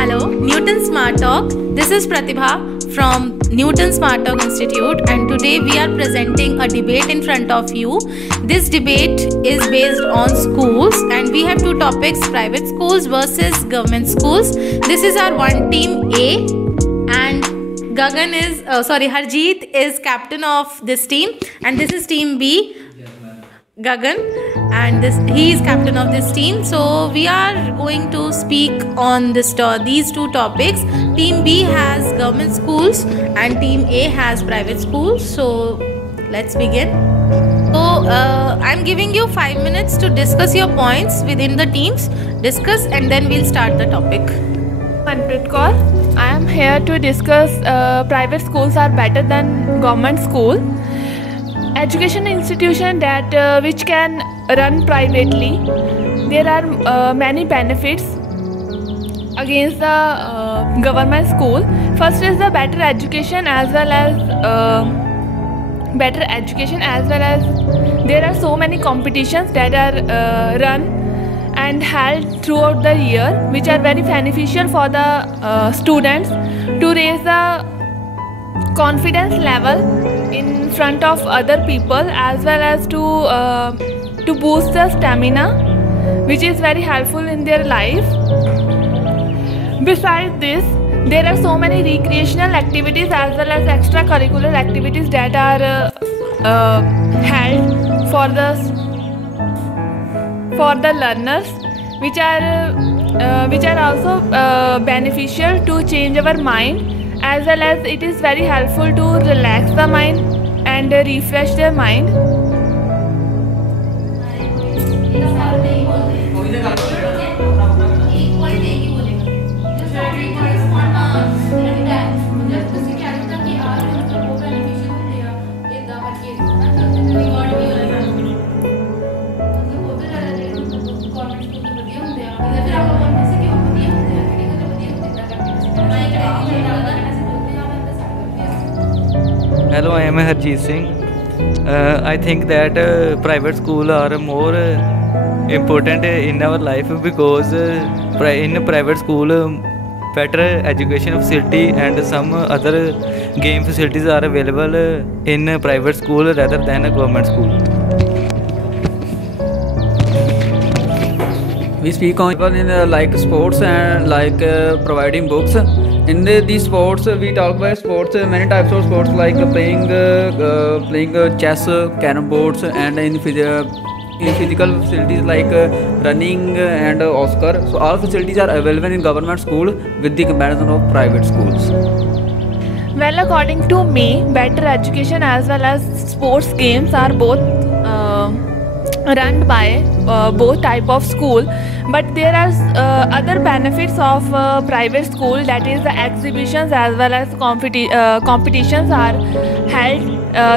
Hello, Newton Smart Talk. This is Pratibha from Newton Smart Talk Institute, and today we are presenting a debate in front of you. This debate is based on schools, and we have two topics: private schools versus government schools. This is our one team A, and Harjeet is captain of this team, and this is team B. Gagan, and he is captain of this team. So we are going to speak on these two topics. Team B has government schools and team A has private schools. So let's begin. So I'm giving you 5 minutes to discuss your points within the teams. Discuss, and then we'll start the topic. Manpreet Kaur. I am here to discuss private schools are better than government school. Education institution that which can run privately, there are many benefits against the government school. First is the better education as well as there are so many competitions that are run and held throughout the year, which are very beneficial for the students to raise the confidence level in front of other people, as well as to boost the stamina, which is very helpful in their life. Besides this, there are so many recreational activities as well as extracurricular activities that are held for the learners, which are also beneficial to change our mind, as well as it is very helpful to relax the mind and refresh their mind. Hello, I am Harjeet Singh. I think that private schools are more important in our life because in private school better education facility and some other game facilities are available in private school rather than a government school. We speak on in like sports and like providing books. In these sports, we talk about sports, many types of sports like playing chess, carom boards, and in physical facilities like running and Oscar. So all facilities are available in government school with the comparison of private schools. Well, according to me, better education as well as sports games are both run by both type of school, but there are other benefits of private school, that is the exhibitions as well as competitions are held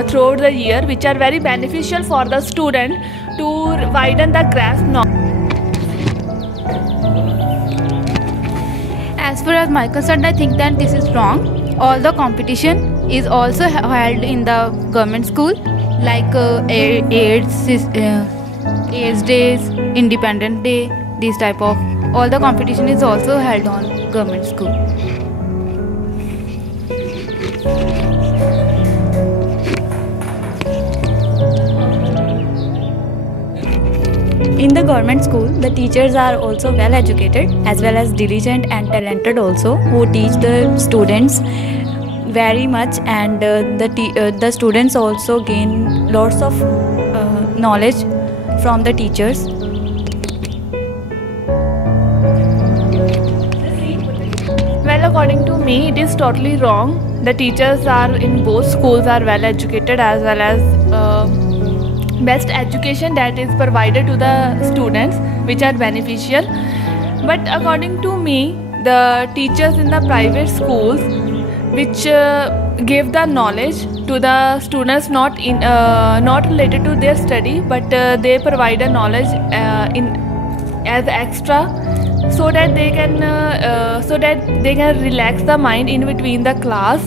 throughout the year, which are very beneficial for the student to widen the grasp knowledge. As far as my concern, I think that this is wrong. All the competition is also held in the government school, like AIDS days, Independence Day, these type of all the competition is also held on government school. In the government school, the teachers are also well educated as well as diligent and talented also, who teach the students very much, and the students also gain lots of knowledge from the teachers. Well, according to me, it is totally wrong. The teachers are in both schools are well educated as well as best education that is provided to the students, which are beneficial. But according to me, the teachers in the private schools, which give the knowledge to the students not related to their study, but they provide a knowledge as extra, so that they can relax the mind in between the class,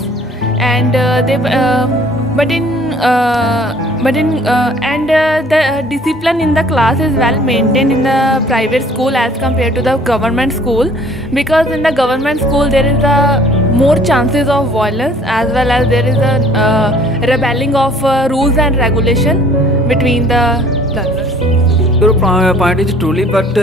and but in the discipline in the class is well maintained in the private school as compared to the government school, because in the government school there is a more chances of violence, as well as there is a rebelling of rules and regulation between the learners. Your point is truly, but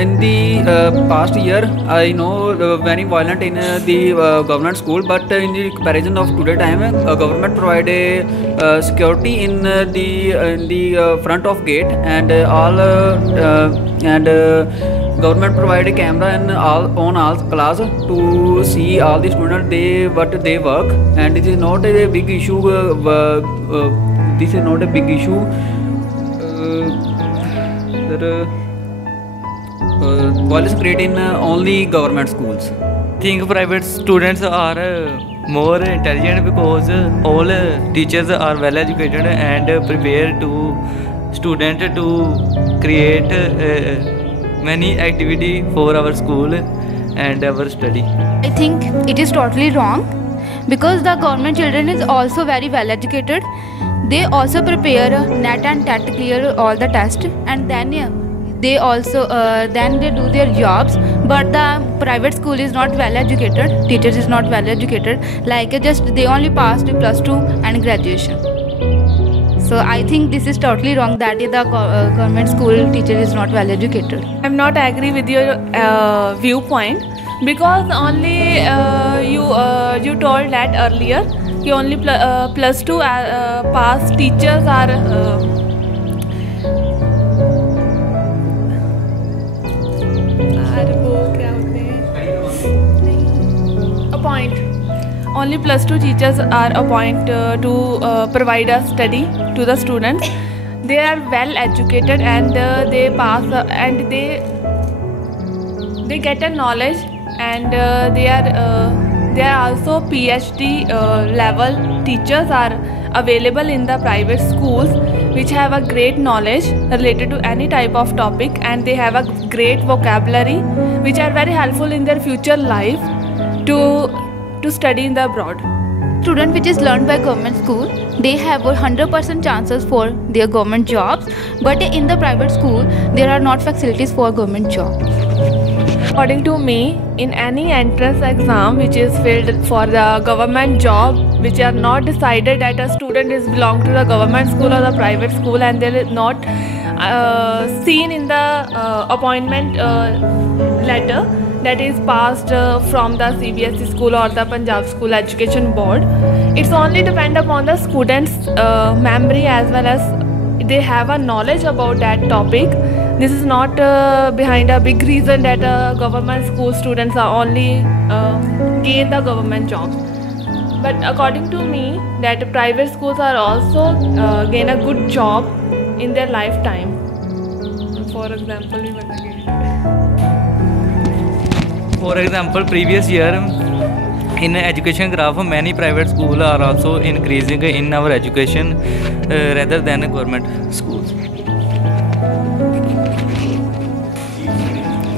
in the past year, I know very violent in the government school. But in the comparison of today time, government provide a security in the front of gate, and government provide a camera in all class to see all the students what they work, and it is not a big issue. This is not a big issue. Violence created in only government schools. I think private students are more intelligent because all teachers are well educated and prepare to student to create many activity for our school and our study. I think it is totally wrong, because the government children is also very well educated. They also prepare NET and TET clear all the tests, and then they also then they do their jobs. But the private school is not well educated. Teachers is not well educated. Like just they only passed +2 and graduation. So I think this is totally wrong that the government school teacher is not well educated. I'm not agree with your viewpoint, because only you told that earlier. Only +2 pass teachers are appoint. Only +2 teachers are appointed to provide a study to the students. They are well educated, and they pass and they get a knowledge, and they are also PhD level teachers are available in the private schools, which have a great knowledge related to any type of topic, and they have a great vocabulary, which are very helpful in their future life to study in the abroad. Student which is learned by government school, they have 100% chances for their government jobs, but in the private school there are not facilities for government jobs. According to me, in any entrance exam which is filled for the government job, which are not decided that a student is belong to the government school or the private school, and there is not seen in the appointment letter that is passed from the CBSE school or the Punjab School Education Board. It's only depend upon the students' memory, as well as they have a knowledge about that topic. This is not behind a big reason that government school students are only gain the government jobs. But according to me, that private schools are also gain a good job in their lifetime. For example, previous year in education graph, many private schools are also increasing in our education rather than government schools.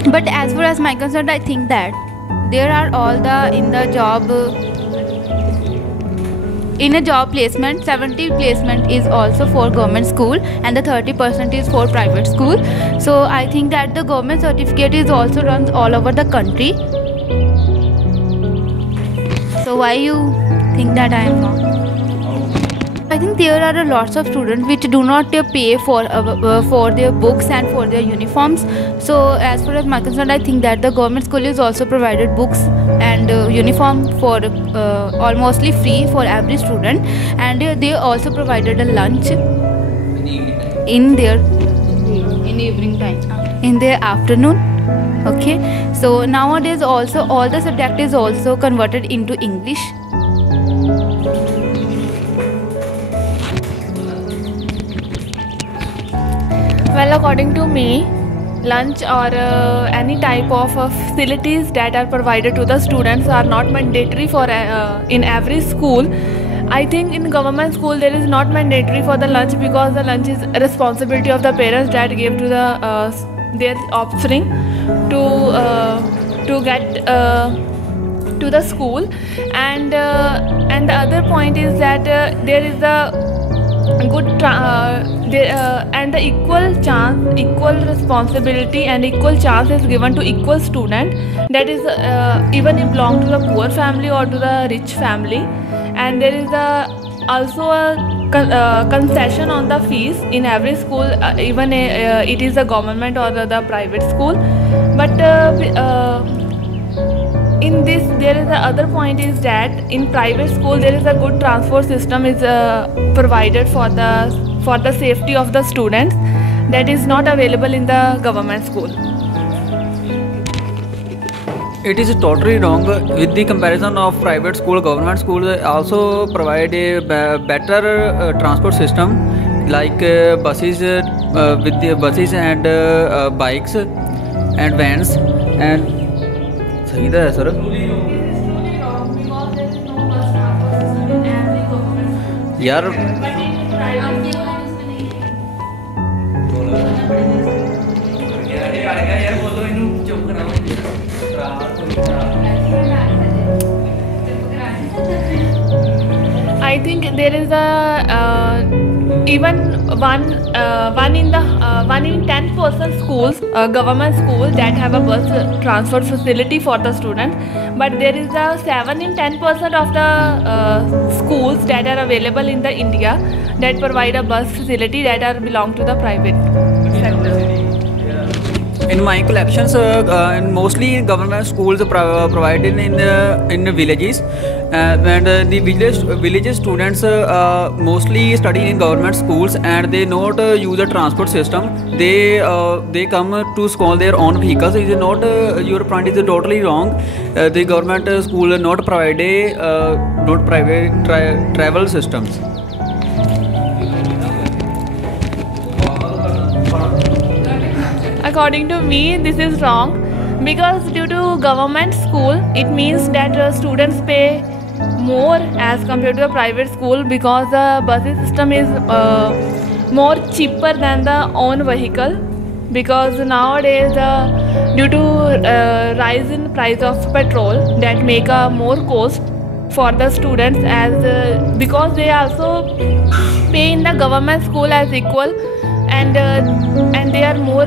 But as far as my concern, I think that there are all the in a job placement, 70 placement is also for government school, and the 30% is for private school. So I think that the government certificate is also runs all over the country. So why you think that I am wrong? I think there are lots of students which do not pay for their books and for their uniforms. So as far as my concern, I think that the government school is also provided books and uniform for almostly free for every student, and they also provided a lunch in evening time, in their afternoon. Okay, so nowadays also all the subject is also converted into English. Well, according to me, lunch or any type of facilities that are provided to the students are not mandatory for in every school. I think in government school there is not mandatory for the lunch, because the lunch is a responsibility of the parents that give to the their offspring to get to the school. And the other point is that there is a and the equal chance, equal responsibility, and equal chance is given to equal student. That is, even if belong to the poor family or to the rich family, and there is also a concession on the fees in every school, even it is a government or the private school. But in this, there is the other point is that in private school there is a good transport system is provided for the safety of the students, that is not available in the government school. It is totally wrong with the comparison of private school. Government school also provide a better transport system, like buses, with the buses and bikes and vans and सही था sir यार I think there is even one in 10% schools, government schools that have a bus transport facility for the students, but there is a 7 in 10% of the schools that are available in the India that provide a bus facility that are belong to the private sector. In my collections, and mostly government schools provided in the villages, and the village students mostly study in government schools, and they not use a transport system. They come to school their own vehicles. It is not your point is totally wrong. The government school not provide not private travel systems. According to me, this is wrong, because due to government school, it means that students pay more as compared to the private school, because the bus system is more cheaper than the own vehicle. Because nowadays, due to rise in price of petrol, that make a more cost for the students, as because they also pay in the government school as equal, and they are more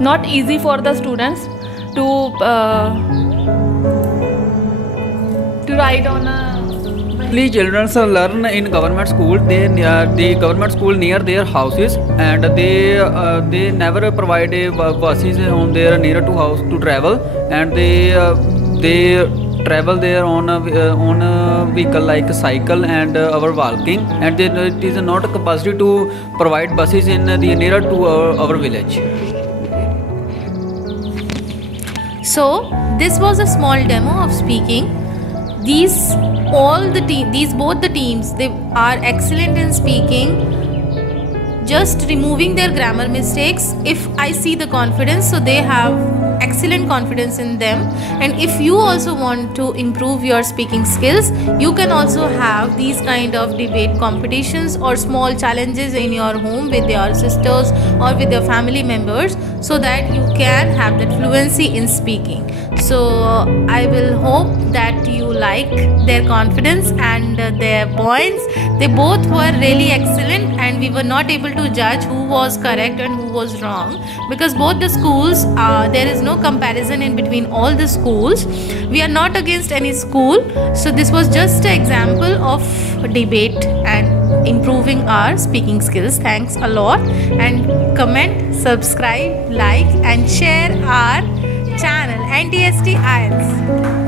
not easy for the students to ride on a. Mostly children learn in government school. The government school near their houses, and they never provide buses on their near to house to travel, and they travel there on a vehicle like cycle and our walking, and it is not a capacity to provide buses in the nearer to our village. So this was a small demo of speaking. These both the teams, they are excellent in speaking, just removing their grammar mistakes. If I see the confidence, so they have excellent confidence in them. And if you also want to improve your speaking skills, you can also have these kind of debate competitions or small challenges in your home with your sisters or with your family members, so that you can have that fluency in speaking. So I will hope that you like their confidence and their points. They both were really excellent, and we were not able to judge who was correct and who was wrong, because both the schools, there is no comparison in between all the schools. We are not against any school, so this was just an example of debate and improving our speaking skills. Thanks a lot, and comment, subscribe, like and share our channel NTST IELTS.